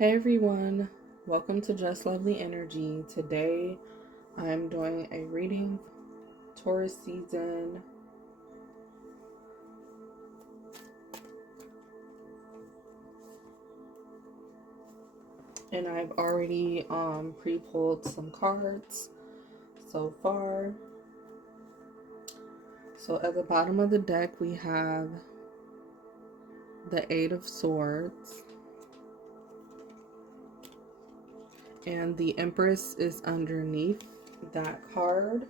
Hey everyone, welcome to Just Lovely Energy. Today I'm doing a reading Taurus season. And I've already pre-pulled some cards so far. So at the bottom of the deck we have the Eight of Swords. And the Empress is underneath that card.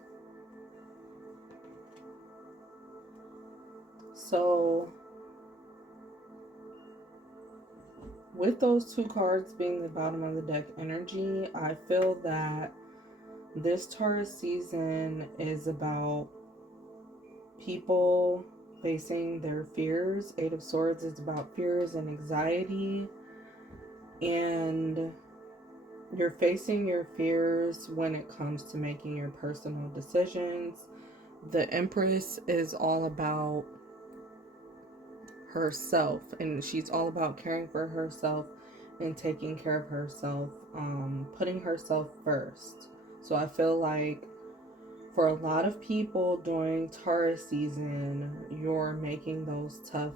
So with those two cards being the bottom of the deck energy, I feel that this Taurus season is about people facing their fears. Eight of Swords is about fears and anxiety. And you're facing your fears when it comes to making your personal decisions. The Empress is all about herself, and she's all about caring for herself and taking care of herself, putting herself first. So I feel like for a lot of people during Taurus season, you're making those tough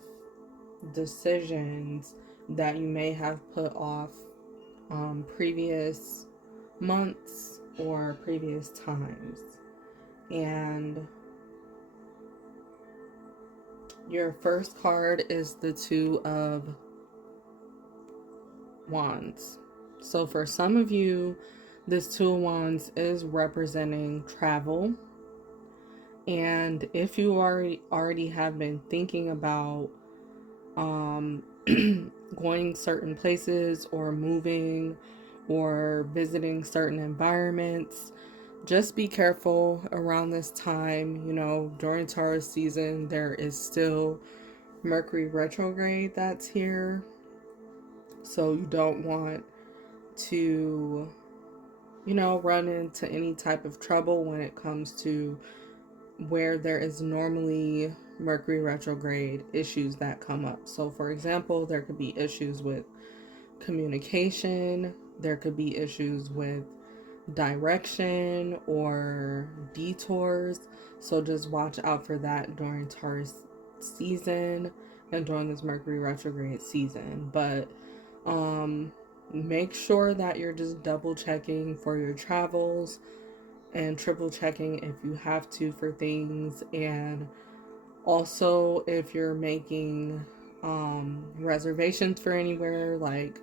decisions that you may have put off previous months or previous times. And your first card is the Two of Wands. So for some of you, this Two of Wands is representing travel. And if you already have been thinking about going certain places or moving or visiting certain environments, just be careful around this time. You know, during Taurus season, there is still Mercury retrograde that's here. So you don't want to, run into any type of trouble when it comes to where there is normally Mercury retrograde issues that come up. So for example, there could be issues with communication, there could be issues with direction or detours. So just watch out for that during Taurus season and during this Mercury retrograde season. But make sure that you're just double checking for your travels and triple checking if you have to for things. And also if you're making reservations for anywhere, like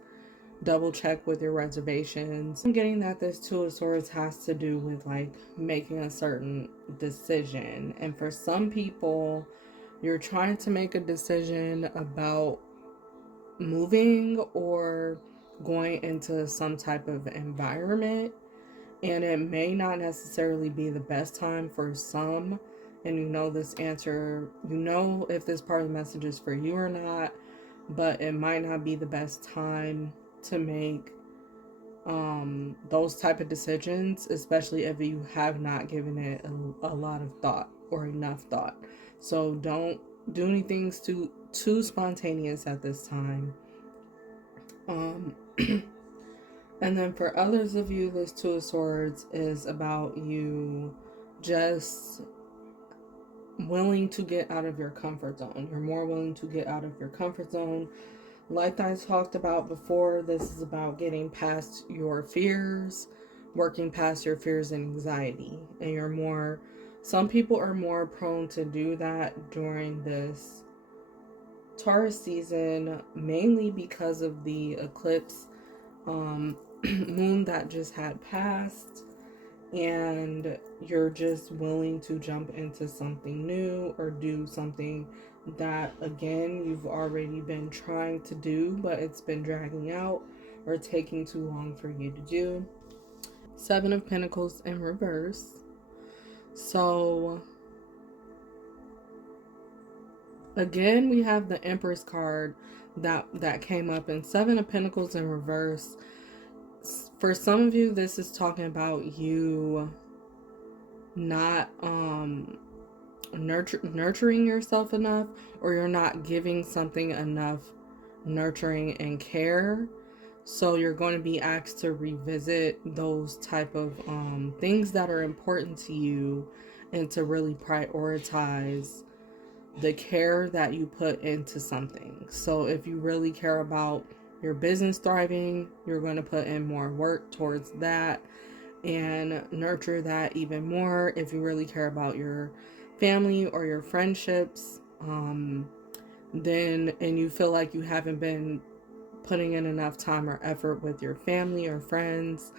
double check with your reservations. I'm getting that this Two of Swords has to do with like making a certain decision. And for some people, you're trying to make a decision about moving or going into some type of environment, and it may not necessarily be the best time for some. And this answer, if this part of the message is for you or not, but it might not be the best time to make those type of decisions, especially if you have not given it a lot of thought or enough thought. So don't do anything too spontaneous at this time. And then for others of you, this Two of Swords is about you just willing to get out of your comfort zone. You're more willing to get out of your comfort zone. Like I talked about before, this is about getting past your fears, working past your fears and anxiety. And some people are more prone to do that during this Taurus season, mainly because of the eclipse moon that just had passed, and you're just willing to jump into something new or do something that, again, you've already been trying to do, but it's been dragging out or taking too long for you to do. Seven of Pentacles in reverse. So again, we have the Empress card that came up, and Seven of Pentacles in reverse. For some of you, this is talking about you not nurturing yourself enough, or you're not giving something enough nurturing and care. So you're going to be asked to revisit those type of things that are important to you, and to really prioritize the care that you put into something. So if you really care about your business thriving, you're going to put in more work towards that and nurture that even more. If you really care about your family or your friendships, then and you feel like you haven't been putting in enough time or effort with your family or friends,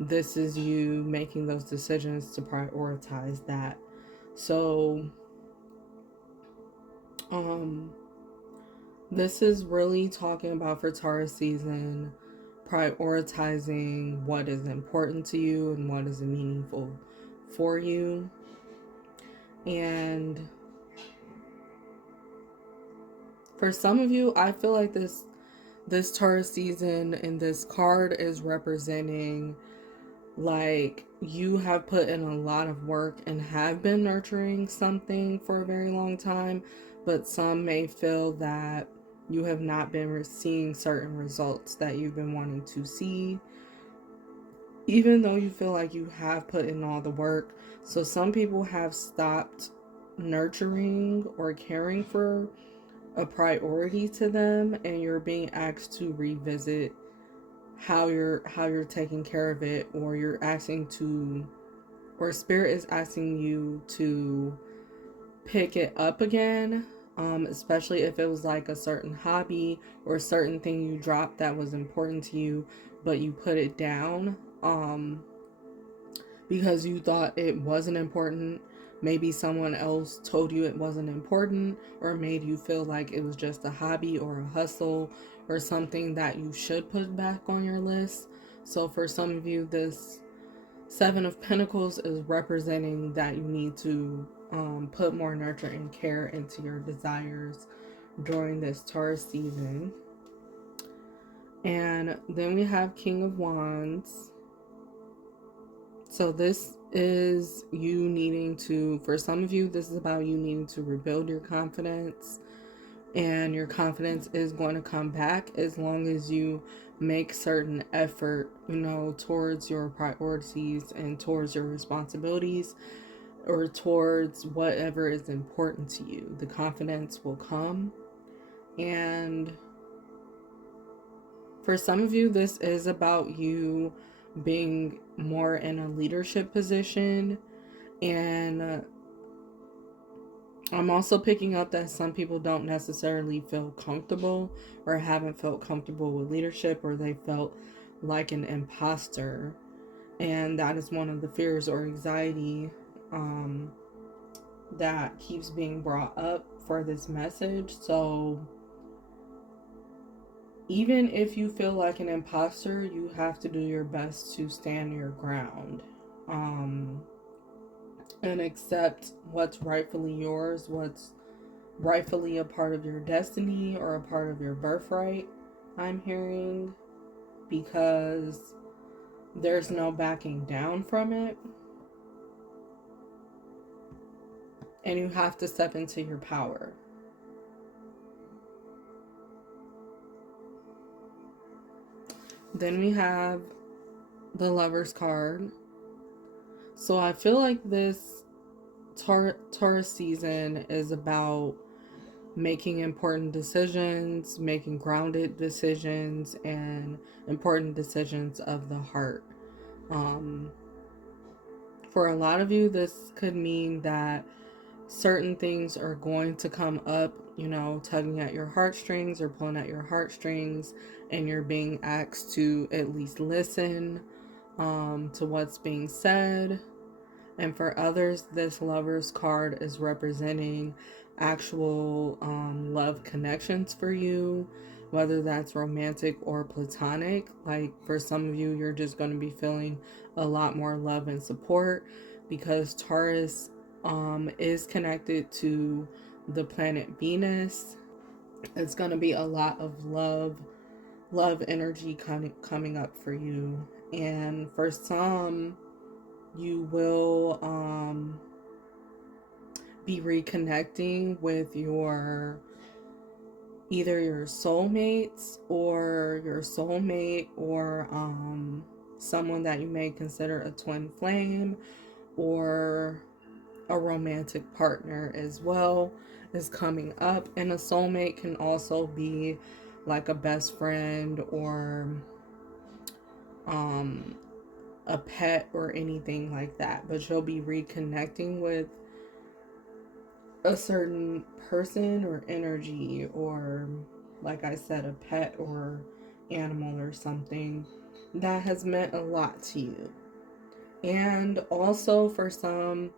this is you making those decisions to prioritize that. So, um, this is really talking about for Taurus season, prioritizing what is important to you and what is meaningful for you. And for some of you, I feel like this Taurus season and this card is representing like you have put in a lot of work and have been nurturing something for a very long time, but some may feel that you have not been seeing certain results that you've been wanting to see, even though you feel like you have put in all the work. So some people have stopped nurturing or caring for a priority to them, and you're being asked to revisit how you're taking care of it, or you're asking to, or spirit is asking you to pick it up again, especially if it was like a certain hobby or a certain thing you dropped that was important to you, but you put it down because you thought it wasn't important. Maybe someone else told you it wasn't important, or made you feel like it was just a hobby or a hustle or something that you should put back on your list. So for some of you, this Seven of Pentacles is representing that you need to put more nurture and care into your desires during this Taurus season. And then we have King of Wands. So this is you needing to, for some of you, this is about you needing to rebuild your confidence. And your confidence is going to come back as long as you make certain effort, towards your priorities and towards your responsibilities, or towards whatever is important to you. The confidence will come. And for some of you, this is about you being more in a leadership position. And I'm also picking up that some people don't necessarily feel comfortable, or haven't felt comfortable with leadership, or they felt like an imposter. And that is one of the fears or anxiety that keeps being brought up for this message. So even if you feel like an imposter, you have to do your best to stand your ground, and accept what's rightfully yours, what's rightfully a part of your destiny or a part of your birthright, I'm hearing, because there's no backing down from it. And you have to step into your power. Then we have the Lover's card. So I feel like this Taurus season is about making important decisions, making grounded decisions, and important decisions of the heart. For a lot of you, this could mean that certain things are going to come up, tugging at your heartstrings or pulling at your heartstrings, and you're being asked to at least listen to what's being said. And for others, this Lover's card is representing actual love connections for you, whether that's romantic or platonic. Like for some of you, you're just going to be feeling a lot more love and support, because Taurus is connected to the planet Venus. It's going to be a lot of love energy coming up for you. And for some, you will be reconnecting with your either your soulmates or someone that you may consider a twin flame or a romantic partner as well is coming up. And a soulmate can also be like a best friend or a pet or anything like that. But you'll be reconnecting with a certain person or energy, or like I said, a pet or animal or something that has meant a lot to you. And also for some,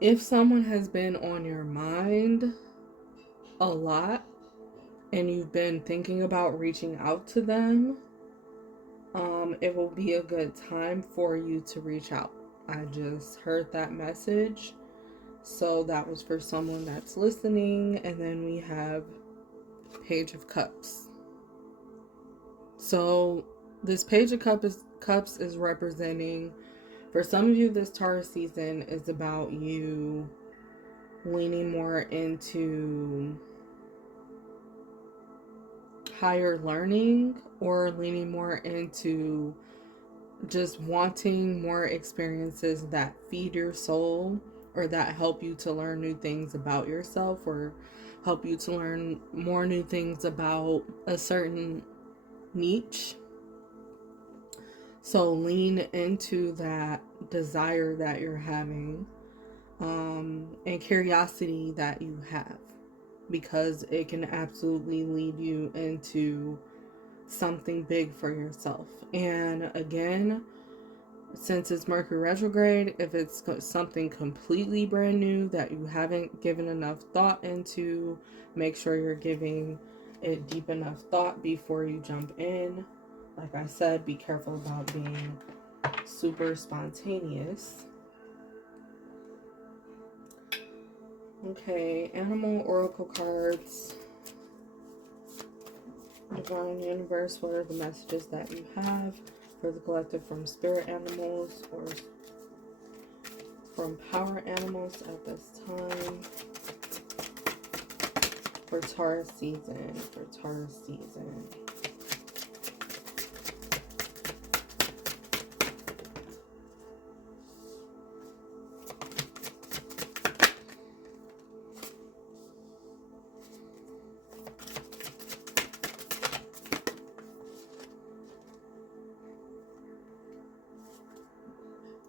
if someone has been on your mind a lot and you've been thinking about reaching out to them, it will be a good time for you to reach out. I just heard that message. So that was for someone that's listening. And then we have Page of Cups. So this Page of Cups is representing, for some of you, this Taurus season is about you leaning more into higher learning, or leaning more into just wanting more experiences that feed your soul, or that help you to learn new things about yourself, or help you to learn more new things about a certain niche. So lean into that desire that you're having, and curiosity that you have, because it can absolutely lead you into something big for yourself. And again, since it's Mercury retrograde, if it's something completely brand new that you haven't given enough thought into, make sure you're giving it deep enough thought before you jump in. Like I said, be careful about being super spontaneous. Okay, animal oracle cards. Divine Universe, what are the messages that you have for the collective from spirit animals or from power animals at this time for Taurus season?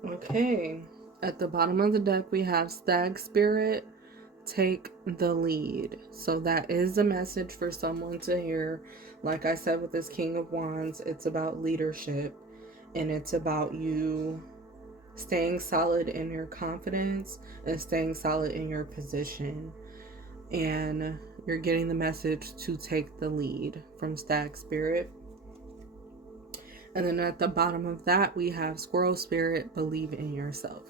Okay, at the bottom of the deck we have Stag Spirit, take the lead. So that is a message for someone to hear. Like I said, with this King of Wands, it's about leadership, and it's about you staying solid in your confidence and staying solid in your position. And you're getting the message to take the lead from Stag Spirit. And then at the bottom of that, we have Squirrel Spirit, believe in yourself.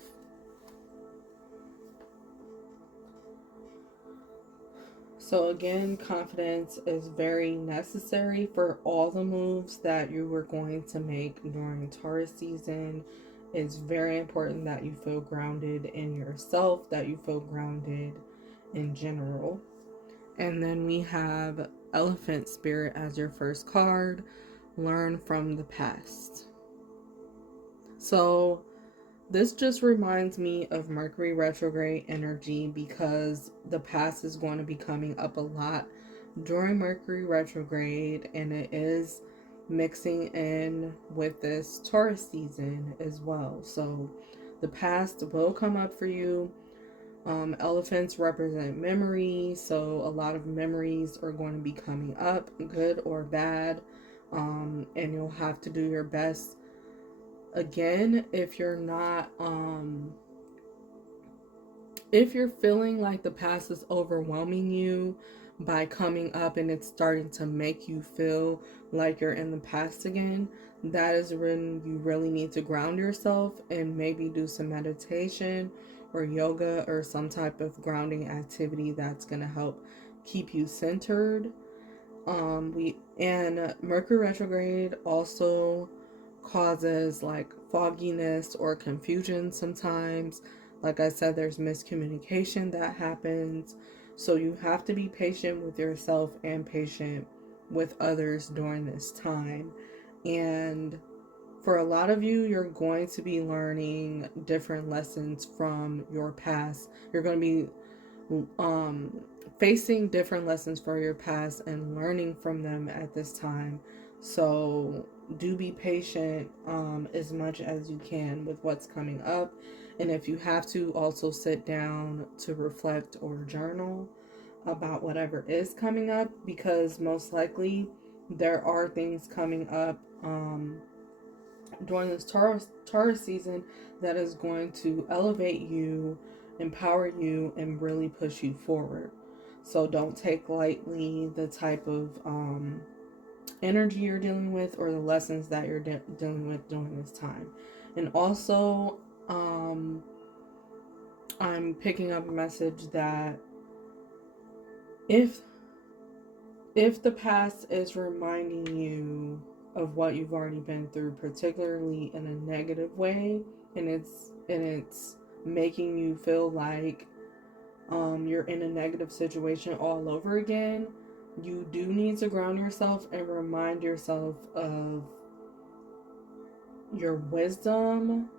So again, confidence is very necessary for all the moves that you were going to make during Taurus season. It's very important that you feel grounded in yourself, that you feel grounded in general. And then we have Elephant Spirit as your first card. Learn from the past. So this just reminds me of Mercury retrograde energy, because the past is going to be coming up a lot during Mercury retrograde, and it is mixing in with this Taurus season as well. So the past will come up for you. Elephants represent memory, so a lot of memories are going to be coming up, good or bad, and you'll have to do your best. Again, if you're not, if you're feeling like the past is overwhelming you by coming up and it's starting to make you feel like you're in the past again, that is when you really need to ground yourself and maybe do some meditation or yoga or some type of grounding activity that's going to help keep you centered. Mercury retrograde also causes like fogginess or confusion sometimes. Like I said, there's miscommunication that happens. So you have to be patient with yourself and patient with others during this time. And for a lot of you, you're going to be learning different lessons from your past. You're going to be facing different lessons for your past and learning from them at this time. So do be patient as much as you can with what's coming up. And if you have to, also sit down to reflect or journal about whatever is coming up, because most likely there are things coming up during this Taurus season that is going to elevate you, empower you, and really push you forward. So don't take lightly the type of energy you're dealing with or the lessons that you're dealing with during this time. And also, I'm picking up a message that if the past is reminding you of what you've already been through, particularly in a negative way, and it's making you feel like you're in a negative situation all over again, you do need to ground yourself and remind yourself of your wisdom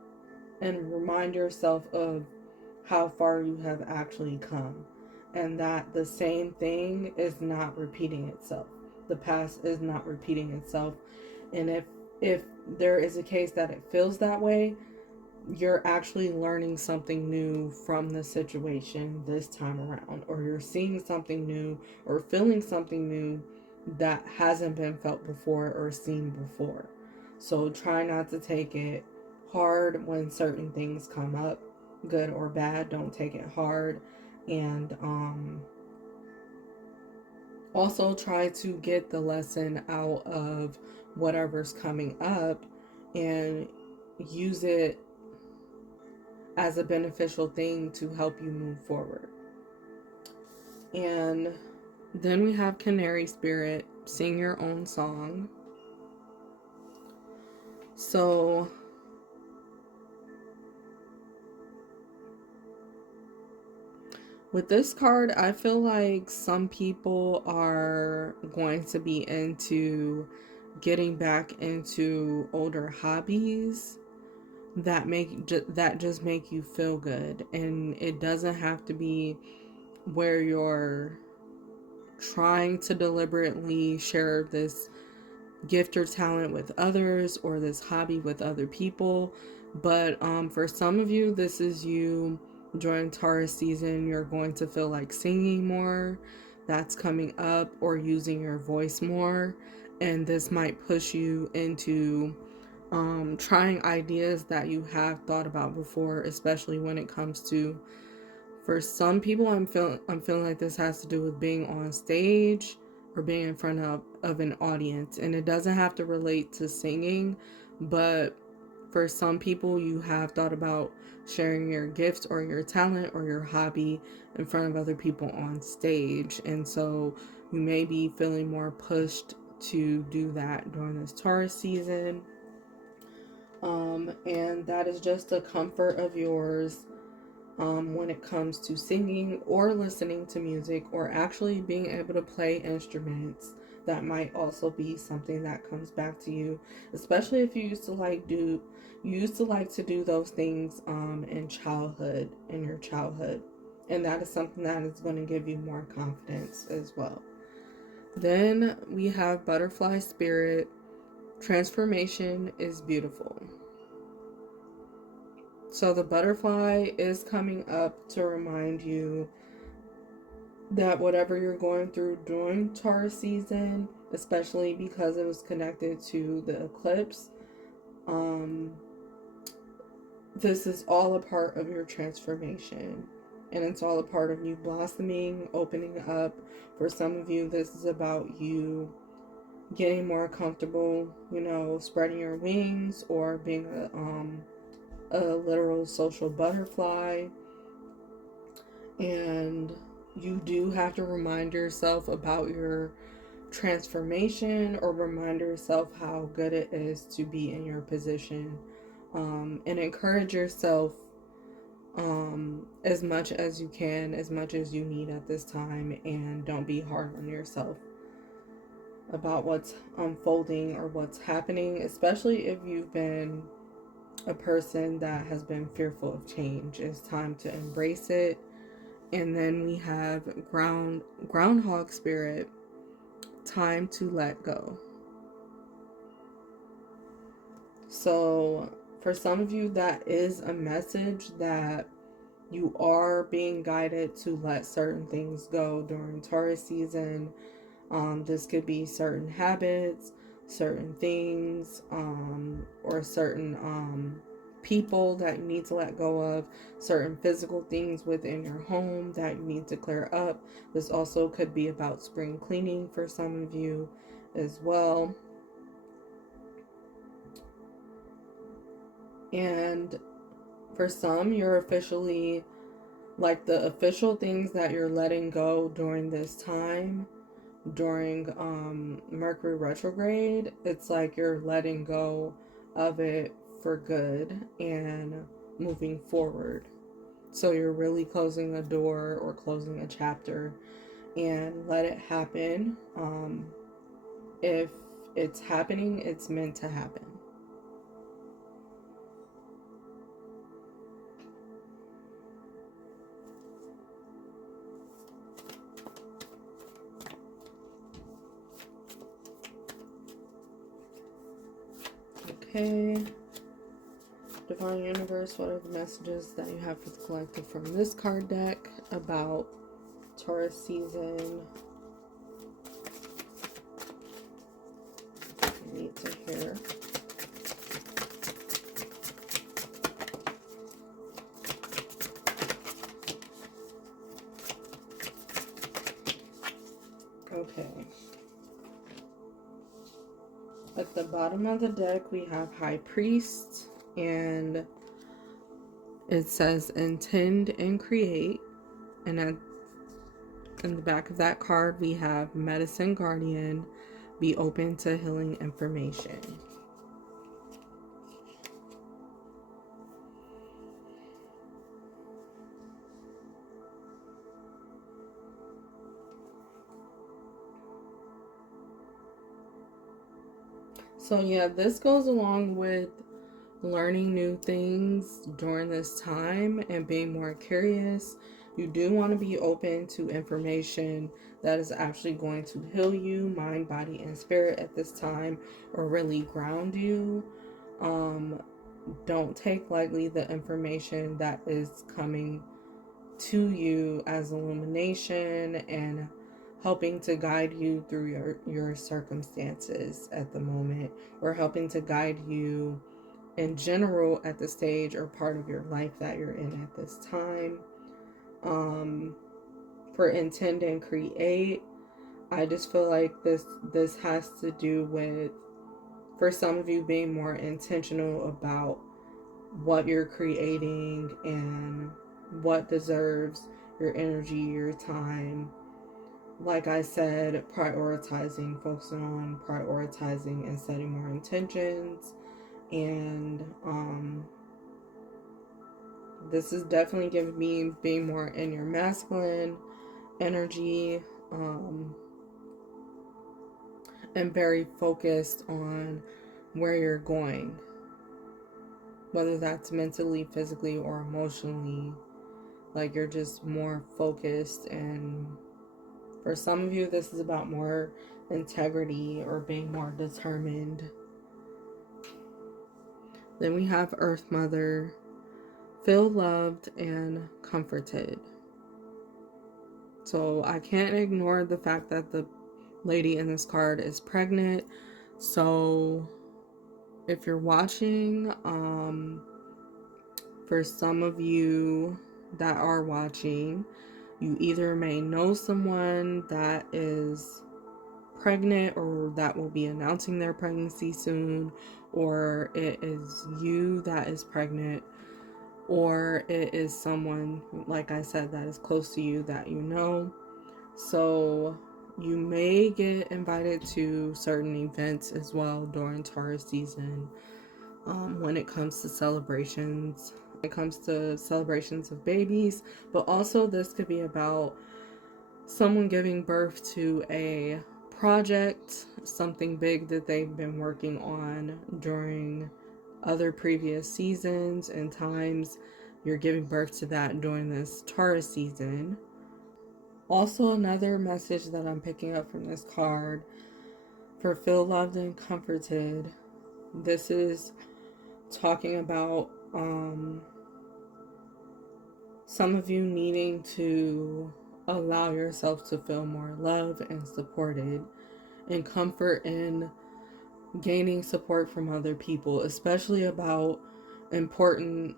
and remind yourself of how far you have actually come, and that the same thing is not repeating itself. The past is not repeating itself. And if there is a case that it feels that way, you're actually learning something new from the situation this time around, or you're seeing something new or feeling something new that hasn't been felt before or seen before. So try not to take it hard when certain things come up, good or bad. Don't take it hard. And also try to get the lesson out of whatever's coming up and use it as a beneficial thing to help you move forward. And then we have Canary Spirit, sing your own song. So with this card, I feel like some people are going to be into getting back into older hobbies that just make you feel good. And it doesn't have to be where you're trying to deliberately share this gift or talent with others or this hobby with other people. But for some of you, this is you during Taurus season. You're going to feel like singing more. That's coming up, or using your voice more. And this might push you into trying ideas that you have thought about before, especially when it comes to, for some people, I'm feeling like this has to do with being on stage or being in front of an audience. And it doesn't have to relate to singing, but for some people, you have thought about sharing your gifts or your talent or your hobby in front of other people on stage. And so you may be feeling more pushed to do that during this Taurus season. And that is just a comfort of yours when it comes to singing or listening to music or actually being able to play instruments. That might also be something that comes back to you, especially if you used to like to do those things in your childhood, and that is something that is going to give you more confidence as well. Then we have Butterfly Spirit. Transformation is beautiful. So the butterfly is coming up to remind you that whatever you're going through during Taurus season, especially because it was connected to the eclipse, this is all a part of your transformation. And it's all a part of you blossoming, opening up. For some of you, this is about you getting more comfortable, spreading your wings or being a literal social butterfly. And you do have to remind yourself about your transformation, or remind yourself how good it is to be in your position, and encourage yourself as much as you can, as much as you need at this time, and don't be hard on yourself about what's unfolding or what's happening, especially if you've been a person that has been fearful of change. It's time to embrace it. And then we have groundhog spirit, time to let go. So for some of you, that is a message that you are being guided to let certain things go during Taurus season. This could be certain habits, certain things, or certain people that you need to let go of, certain physical things within your home that you need to clear up. This also could be about spring cleaning for some of you as well. And for some, you're officially, like, the official things that you're letting go during this time, during Mercury retrograde, it's like you're letting go of it for good and moving forward. So you're really closing a door or closing a chapter, and let it happen. If it's happening, it's meant to happen. Okay. Divine Universe, what are the messages that you have for the collective from this card deck about Taurus season? You need to hear. Okay. At the bottom of the deck, we have High Priest, and it says intend and create. And in the back of that card, we have Medicine Guardian, be open to healing information. So yeah, this goes along with learning new things during this time and being more curious. You do want to be open to information that is actually going to heal you, mind, body, and spirit at this time, or really ground you. Don't take lightly the information that is coming to you as illumination and helping to guide you through your circumstances at the moment, or helping to guide you in general at the stage or part of your life that you're in at this time. For intend and create, I just feel like this has to do with, for some of you, being more intentional about what you're creating and what deserves your energy, your time. Like I said, prioritizing, focusing on prioritizing and setting more intentions. And this is definitely giving me being more in your masculine energy, and very focused on where you're going, whether that's mentally, physically, or emotionally. Like, you're just more focused. And for some of you, this is about more integrity or being more determined. Then we have Earth Mother, feel loved and comforted. So I can't ignore the fact that the lady in this card is pregnant. So if you're watching, for some of you that are watching, you either may know someone that is pregnant or that will be announcing their pregnancy soon, or it is you that is pregnant, or it is someone, like I said, that is close to you that you know. So you may get invited to certain events as well during Taurus season, when it comes to celebrations it comes to celebrations of babies, but also this could be about someone giving birth to a project, something big that they've been working on during other previous seasons and times. You're giving birth to that during this Taurus season. Also, another message that I'm picking up from this card for feel loved and comforted. This is talking about some of you needing to allow yourself to feel more loved and supported and comfort in gaining support from other people, especially about important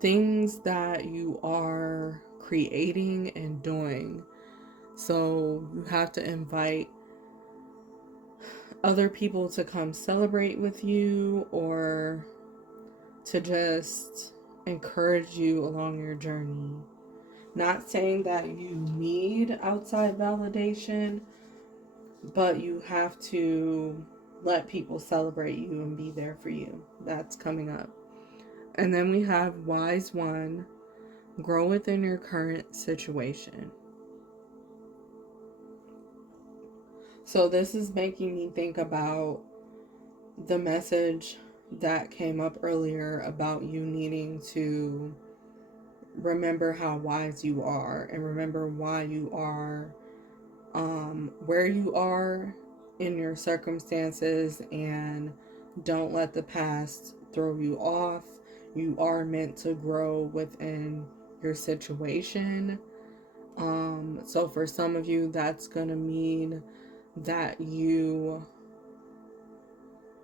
things that you are creating and doing. So you have to invite other people to come celebrate with you or to just encourage you along your journey. Not saying that you need outside validation, but you have to let people celebrate you and be there for you. That's coming up. And then we have Wise One, grow within your current situation. So this is making me think about the message that came up earlier about you needing to remember how wise you are and remember why you are where you are in your circumstances, and don't let the past throw you off. You are meant to grow within your situation. So for some of you, that's gonna mean that you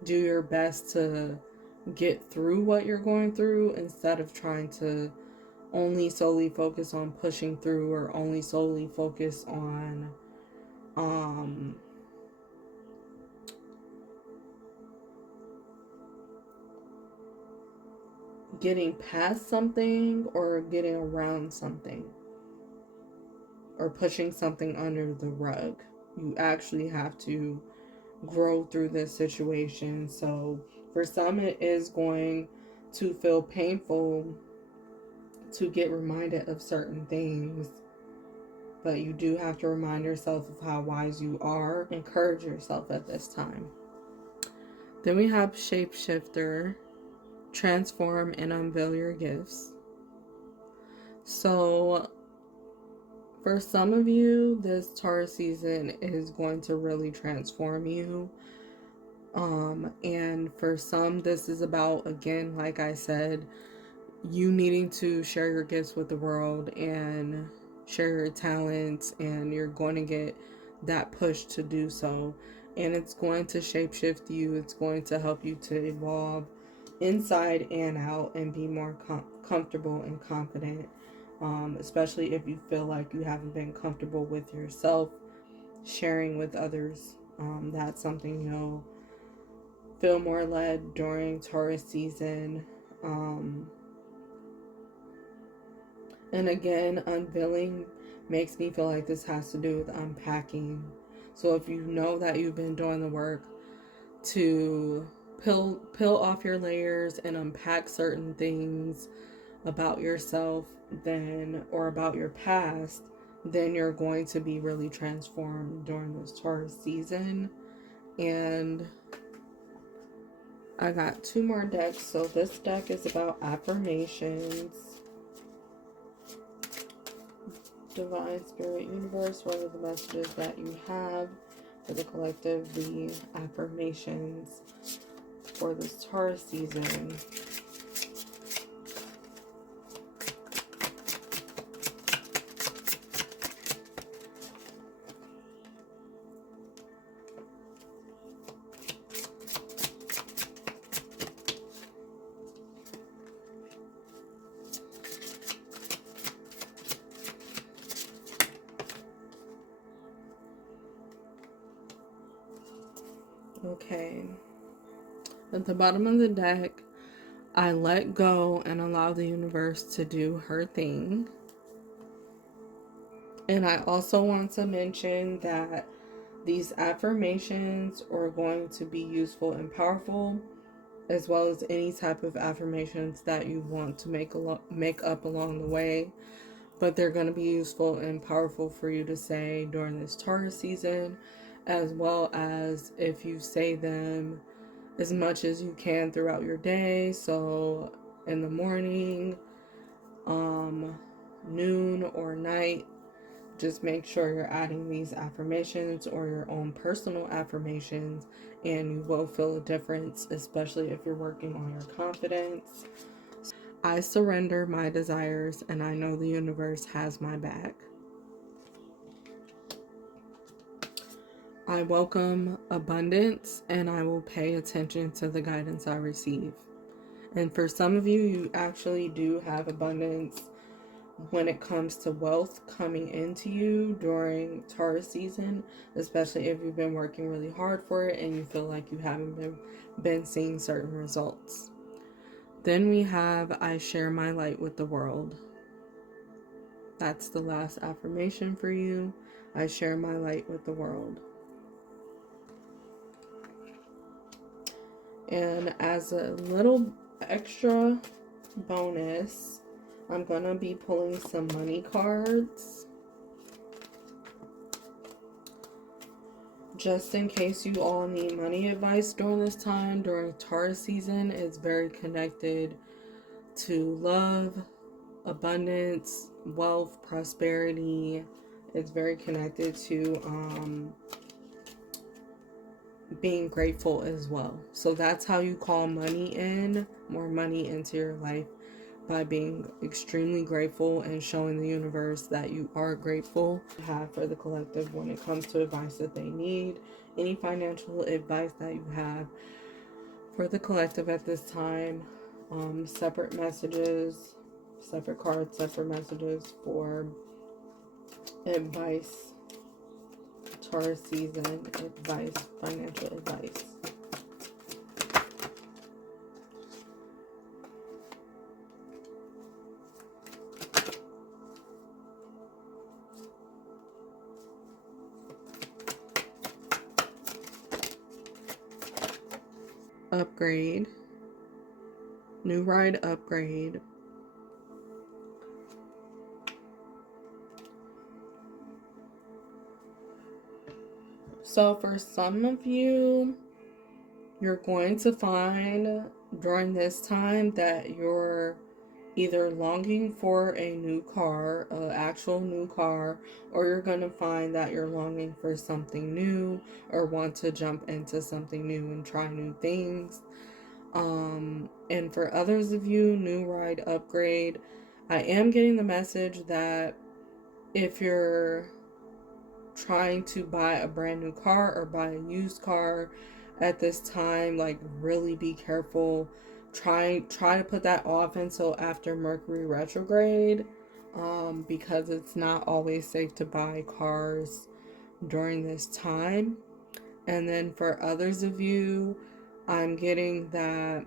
do your best to get through what you're going through instead of trying to only solely focus on pushing through or only solely focus on getting past something or getting around something or pushing something under the rug. You actually have to grow through this situation. So for some, it is going to feel painful to get reminded of certain things, but you do have to remind yourself of how wise you are. Encourage yourself at this time. Then we have Shapeshifter, transform and unveil your gifts. So for some of you, this Taurus season is going to really transform you. And for some, this is about, again, like I said, you needing to share your gifts with the world and share your talents, and you're going to get that push to do so. And it's going to shapeshift you. It's going to help you to evolve inside and out and be more comfortable and confident. Especially if you feel like you haven't been comfortable with yourself, sharing with others. That's something you'll feel more led during Taurus season. And again, unveiling makes me feel like this has to do with unpacking. So if you know that you've been doing the work to peel off your layers and unpack certain things about yourself, then, or about your past, then you're going to be really transformed during this Taurus season. And I got 2 more decks. So this deck is about affirmations. Divine Spirit Universe, what are the messages that you have for the collective, the affirmations for this Taurus season? Okay. At the bottom of the deck, I let go and allow the universe to do her thing. And I also want to mention that these affirmations are going to be useful and powerful as well as any type of affirmations that you want to make up along the way. But they're going to be useful and powerful for you to say during this Taurus season, as well as if you say them as much as you can throughout your day. So in the morning, noon, or night, just make sure you're adding these affirmations or your own personal affirmations, and you will feel a difference, especially if you're working on your confidence. I surrender my desires, and I know the universe has my back. I welcome abundance, and I will pay attention to the guidance I receive. And for some of you, you actually do have abundance when it comes to wealth coming into you during Taurus season, especially if you've been working really hard for it and you feel like you haven't been seeing certain results. Then we have, I share my light with the world. That's the last affirmation for you. I share my light with the world. And as a little extra bonus, I'm going to be pulling some money cards, just in case you all need money advice during this time. During Taurus season, it's very connected to love, abundance, wealth, prosperity. It's very connected to being grateful as well. So that's how you call money in, more money into your life, by being extremely grateful and showing the universe that you are grateful to have for the collective when it comes to advice that they need. Any financial advice that you have for the collective at this time, separate messages, separate cards, separate messages for advice, Taurus season advice, financial advice. Upgrade, new ride upgrade. So for some of you, you're going to find during this time that you're either longing for a new car, an actual new car, or you're going to find that you're longing for something new or want to jump into something new and try new things. And for others of you, new ride upgrade, I am getting the message that if you're trying to buy a brand new car or buy a used car at this time, like, really be careful. Try to put that off until after Mercury retrograde, because it's not always safe to buy cars during this time. And then for others of you, I'm getting that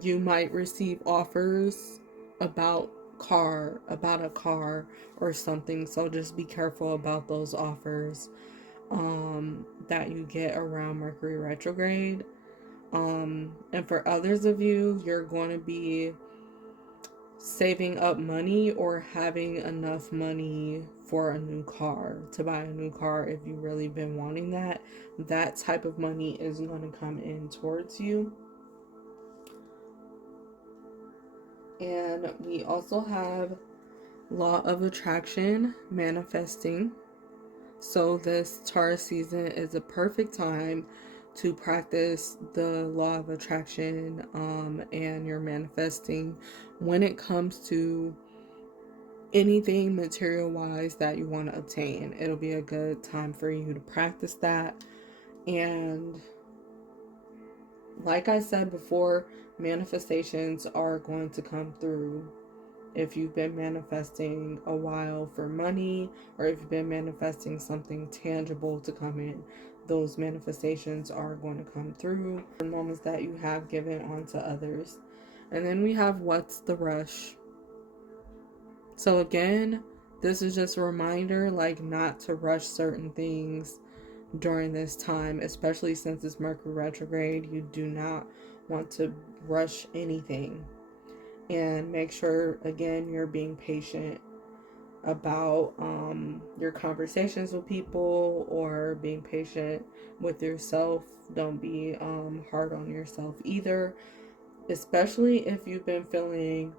you might receive offers about a car or something. So just be careful about those offers that you get around Mercury retrograde. And for others of you, you're going to be saving up money or having enough money for a new car, to buy a new car if you've really been wanting that. That type of money is going to come in towards you. And we also have law of attraction, manifesting. So this Taurus season is a perfect time to practice the law of attraction and your manifesting when it comes to anything material wise that you want to obtain. It'll be a good time for you to practice that. And like I said before, manifestations are going to come through. If you've been manifesting a while for money, or if you've been manifesting something tangible to come in, those manifestations are going to come through. The moments that you have given onto others. And then we have what's the rush. So again, this is just a reminder, like, not to rush certain things during this time, especially since it's Mercury retrograde. You do not want to rush anything. And make sure, again, you're being patient about your conversations with people, or being patient with yourself. Don't be hard on yourself either, especially if you've been feeling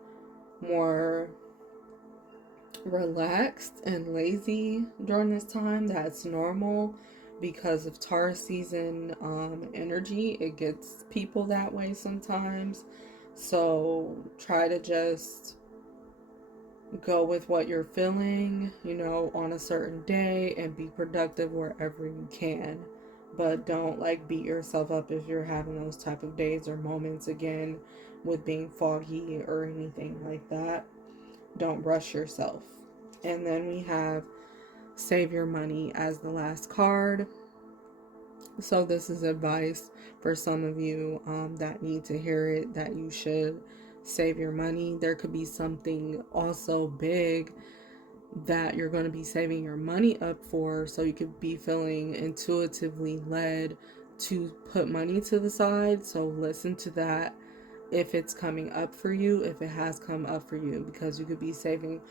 more relaxed and lazy during this time. That's normal because of Taurus season energy. It gets people that way sometimes. So try to just go with what you're feeling, on a certain day, and be productive wherever you can. But don't like beat yourself up if you're having those type of days or moments again with being foggy or anything like that. Don't rush yourself. And then we have Save Your Money as the last card. So this is advice for some of you that need to hear it, that you should save your money. There could be something also big that you're going to be saving your money up for, so you could be feeling intuitively led to put money to the side. So listen to that if it's coming up for you, if it has come up for you, because you could be saving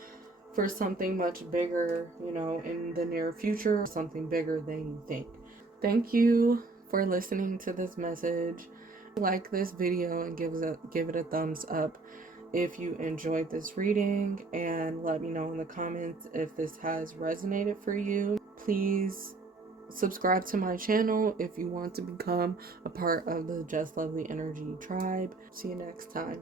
for something much bigger, in the near future, something bigger than you think. Thank you for listening to this message. Like this video and give it a thumbs up if you enjoyed this reading, and let me know in the comments if this has resonated for you. Please subscribe to my channel if you want to become a part of the Just Lovely Energy tribe. See you next time.